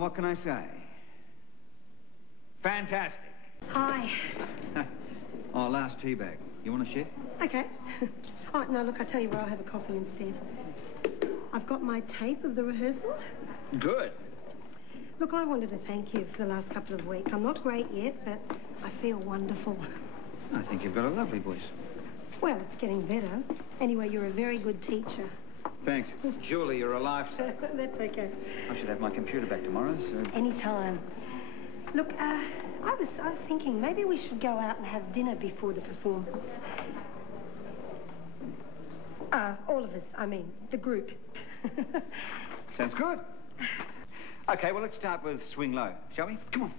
what can I say? Fantastic. Hi. Oh, last tea bag. You want a share? Okay. Oh, no, look, I'll tell you where I'll have a coffee instead. I've got my tape of the rehearsal. Good. Look, I wanted to thank you for the last couple of weeks. I'm not great yet, but I feel wonderful. I think you've got a lovely voice. Well, it's getting better. Anyway, you're a very good teacher. Thanks. Julie, you're a lifesaver. That's okay. I should have my computer back tomorrow, so... Any time. Look, I was thinking maybe we should go out and have dinner before the performance. All of us, I mean, the group. Sounds good. Okay, well, let's start with Swing Low, shall we? Come on.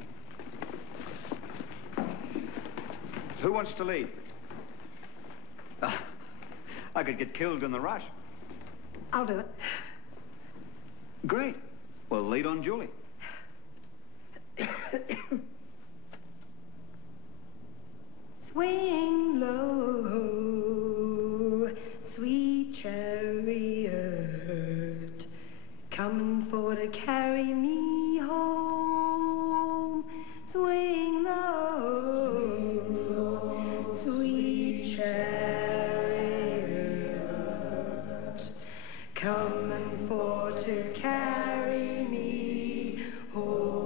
Who wants to lead? I could get killed in the rush. I'll do it. Great. Well, lead on, Julie. Swing low, sweet chariot, coming for to carry me home. Swing low, sweet chariot, coming for to carry me home.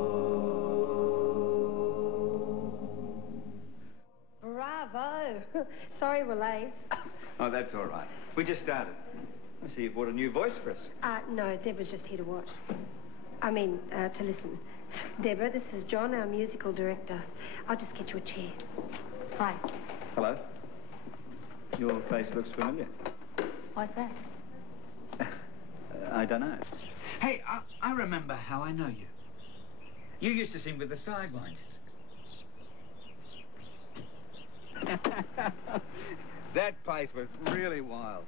Bravo! Sorry we're late. Oh, that's all right. We just started. I see you bought a new voice for us. No, Deborah's just here to watch. I mean, to listen. Deborah, this is John, our musical director. I'll just get you a chair. Hi. Hello. Your face looks familiar. Why's that? I don't know. Hey, I remember how I know you. You used to sing with the Sidewinders. That place was really wild.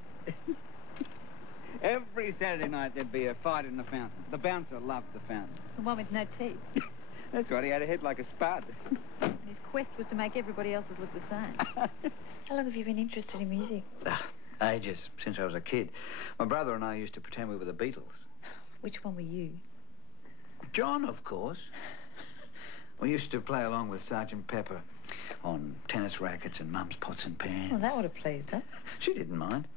Every Saturday night there'd be a fight in the fountain. The bouncer loved the fountain. The one with no teeth. That's right, he had a head like a spud. And his quest was to make everybody else's look the same. How long have you been interested in music? Ages, since I was a kid. My brother and I used to pretend we were the Beatles. Which one were you? John, of course. We used to play along with Sergeant Pepper on tennis rackets and Mum's pots and pans. Well, that would have pleased her. She didn't mind.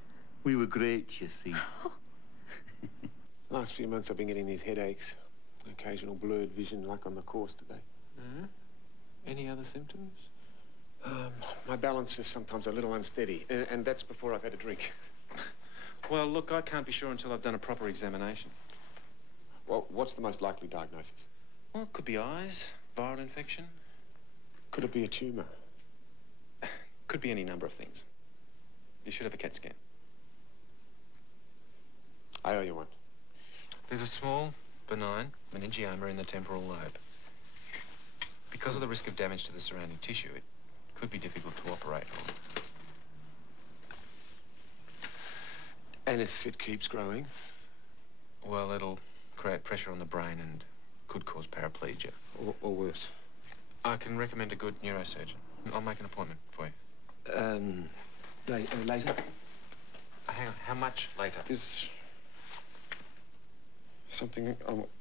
We were great, you see. Last few months I've been getting these headaches. Occasional blurred vision like on the course today. Any other symptoms? My balance is sometimes a little unsteady, and that's before I've had a drink. Well, look, I can't be sure until I've done a proper examination. Well, what's the most likely diagnosis? Well, it could be eyes, viral infection. Could it be a tumour? Could be any number of things. You should have a CAT scan. I owe you one. There's a small, benign meningioma in the temporal lobe. Because of the risk of damage to the surrounding tissue, it could be difficult to operate on. And if it keeps growing? Well, it'll create pressure on the brain and could cause paraplegia. Or worse? I can recommend a good neurosurgeon. I'll make an appointment for you. Later? Hang on, how much later? There's something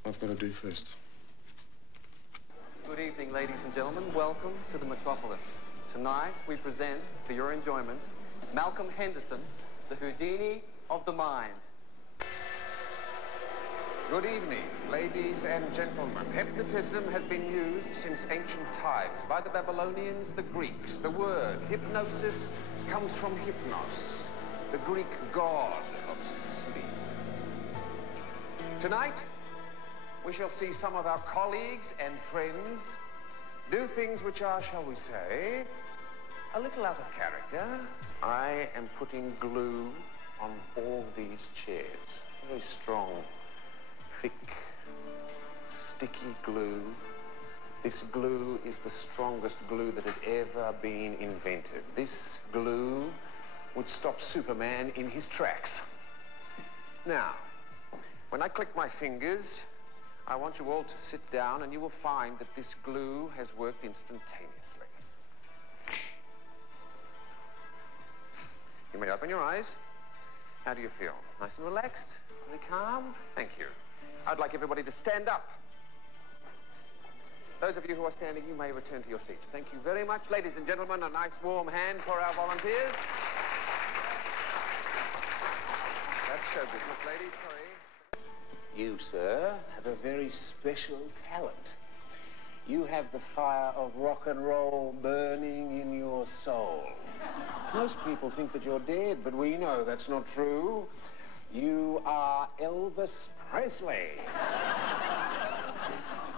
I've got to do first. Good evening, ladies and gentlemen. Welcome to the Metropolis. Tonight, we present, for your enjoyment, Malcolm Henderson, the Houdini of the mind. Good evening, ladies and gentlemen. Hypnotism has been used since ancient times by the Babylonians, the Greeks. The word hypnosis comes from hypnos, the Greek god of sleep. Tonight, we shall see some of our colleagues and friends do things which are, shall we say, a little out of character. I am putting glue on all these chairs. Very strong, thick, sticky glue. This glue is the strongest glue that has ever been invented. This glue would stop Superman in his tracks. Now, when I click my fingers, I want you all to sit down and you will find that this glue has worked instantaneously. You may open your eyes. How do you feel? Nice and relaxed? Very calm? Thank you. I'd like everybody to stand up. Those of you who are standing, you may return to your seats. Thank you very much. Ladies and gentlemen, a nice warm hand for our volunteers. That's show business, ladies. Sorry. You, sir, have a very special talent. You have the fire of rock and roll burning in your soul. Most people think that you're dead, but we know that's not true. You are Elvis Presley.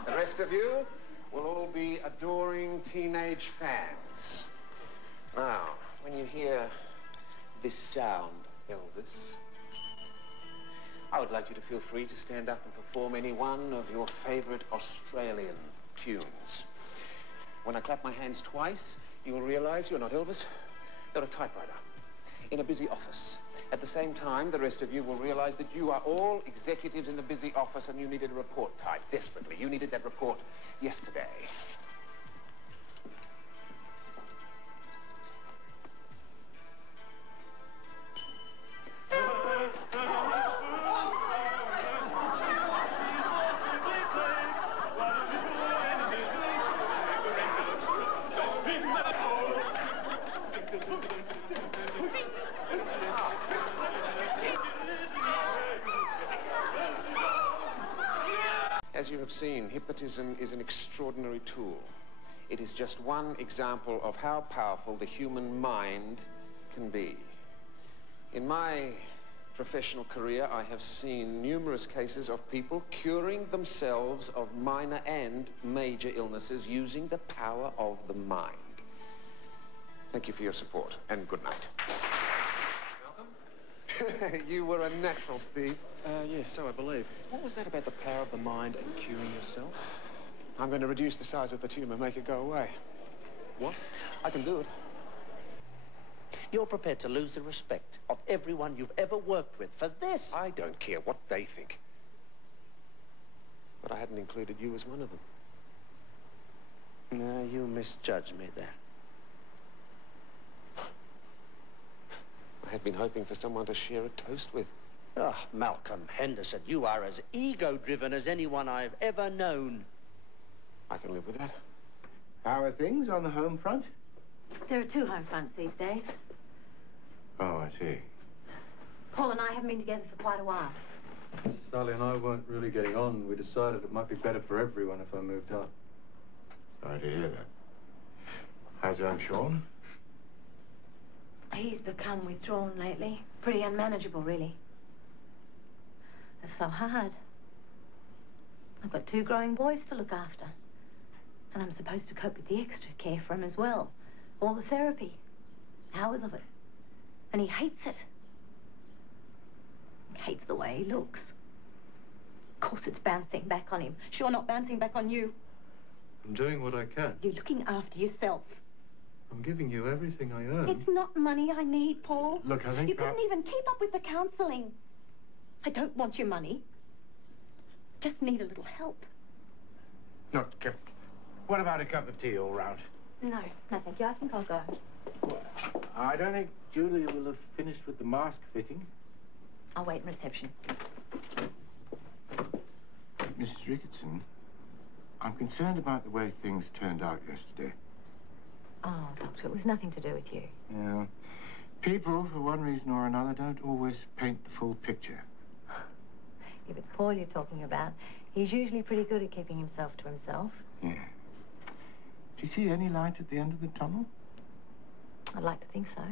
The rest of you will all be adoring teenage fans. Now, when you hear this sound, Elvis, I would like you to feel free to stand up and perform any one of your favorite Australian tunes. When I clap my hands twice, you will realize you're not Elvis, you're a typewriter in a busy office. At the same time, the rest of you will realize that you are all executives in a busy office and you needed a report typed desperately. You needed that report yesterday. As you have seen, hypnotism is an extraordinary tool. It is just one example of how powerful the human mind can be. In my professional career, I have seen numerous cases of people curing themselves of minor and major illnesses using the power of the mind. Thank you for your support, and good night. Malcolm? You were a natural, Steve. Yes, so I believe. What was that about the power of the mind and curing yourself? I'm going to reduce the size of the tumor, make it go away. What? I can do it. You're prepared to lose the respect of everyone you've ever worked with for this? I don't care what they think. But I hadn't included you as one of them. No, you misjudged me then. I had been hoping for someone to share a toast with. Ah, Malcolm Henderson, you are as ego-driven as anyone I've ever known. I can live with that. How are things on the home front? There are two home fronts these days. Oh, I see. Paul and I haven't been together for quite a while. Sally and I weren't really getting on. We decided it might be better for everyone if I moved out. Sorry to hear that. How's young Sean? He's become withdrawn lately. Pretty unmanageable, really. It's so hard. I've got two growing boys to look after. And I'm supposed to cope with the extra care for him as well. All the therapy. Hours of it. And he hates it. He hates the way he looks. Of course it's bouncing back on him. Sure not bouncing back on you. I'm doing what I can. You're looking after yourself. I'm giving you everything I earn. It's not money I need, Paul. Look, I think you couldn't even keep up with the counselling. I don't want your money. Just need a little help. Look, what about a cup of tea all round? No, thank you. I think I'll go. Well, I don't think Julia will have finished with the mask fitting. I'll wait in reception. Mrs. Ricketson, I'm concerned about the way things turned out yesterday. Oh, Doctor, it was nothing to do with you. Yeah. People, for one reason or another, don't always paint the full picture. If it's Paul you're talking about, he's usually pretty good at keeping himself to himself. Yeah. Do you see any light at the end of the tunnel? I'd like to think so.